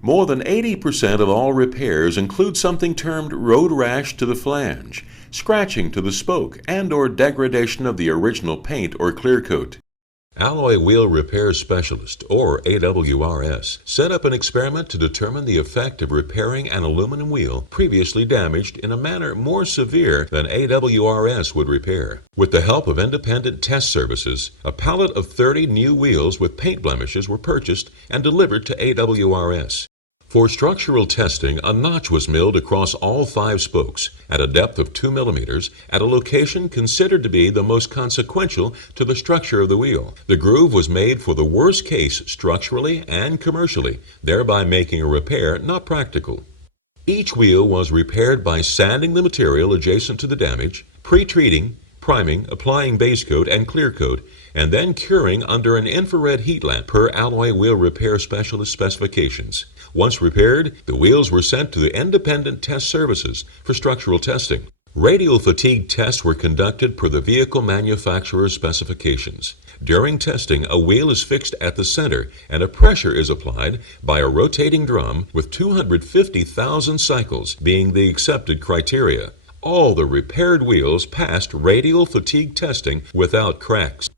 More than 80% of all repairs include something termed road rash to the flange, scratching to the spoke, and/or degradation of the original paint or clear coat. Alloy Wheel Repair Specialist, or AWRS, set up an experiment to determine the effect of repairing an aluminum wheel previously damaged in a manner more severe than AWRS would repair. With the help of independent test services, a pallet of 30 new wheels with paint blemishes were purchased and delivered to AWRS. For structural testing, a notch was milled across all 5 spokes at a depth of 2 millimeters at a location considered to be the most consequential to the structure of the wheel. The groove was made for the worst case structurally and commercially, thereby making a repair not practical. Each wheel was repaired by sanding the material adjacent to the damage, pre-treating, priming, applying base coat and clear coat, and then curing under an infrared heat lamp per Alloy Wheel Repair Specialist specifications. Once repaired, the wheels were sent to the independent test services for structural testing. Radial fatigue tests were conducted per the vehicle manufacturer's specifications. During testing, a wheel is fixed at the center and a pressure is applied by a rotating drum with 250,000 cycles being the accepted criteria. All the repaired wheels passed radial fatigue testing without cracks.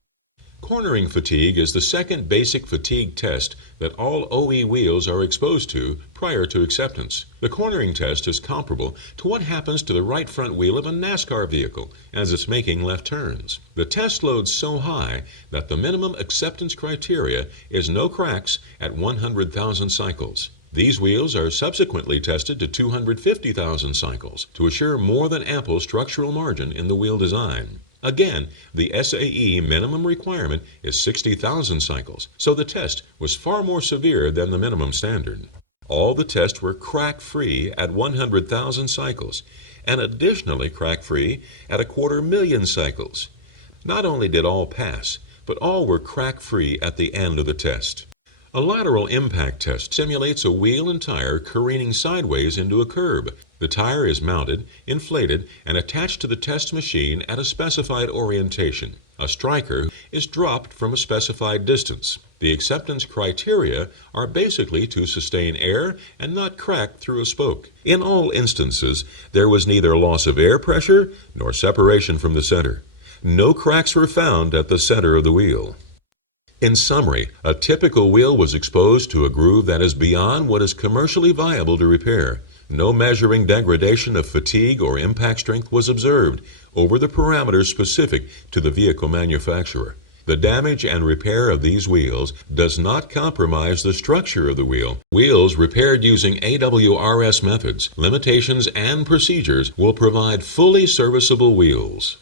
Cornering fatigue is the second basic fatigue test that all OE wheels are exposed to prior to acceptance. The cornering test is comparable to what happens to the right front wheel of a NASCAR vehicle as it's making left turns. The test loads so high that the minimum acceptance criteria is no cracks at 100,000 cycles. These wheels are subsequently tested to 250,000 cycles to assure more than ample structural margin in the wheel design. Again, the SAE minimum requirement is 60,000 cycles, so the test was far more severe than the minimum standard. All the tests were crack-free at 100,000 cycles, and additionally crack-free at 250,000 cycles. Not only did all pass, but all were crack-free at the end of the test. A lateral impact test simulates a wheel and tire careening sideways into a curb. The tire is mounted, inflated, and attached to the test machine at a specified orientation. A striker is dropped from a specified distance. The acceptance criteria are basically to sustain air and not crack through a spoke. In all instances, there was neither loss of air pressure nor separation from the center. No cracks were found at the center of the wheel. In summary, a typical wheel was exposed to a groove that is beyond what is commercially viable to repair. No measuring degradation of fatigue or impact strength was observed over the parameters specific to the vehicle manufacturer. The damage and repair of these wheels does not compromise the structure of the wheel. Wheels repaired using AWRS methods, limitations, and procedures will provide fully serviceable wheels.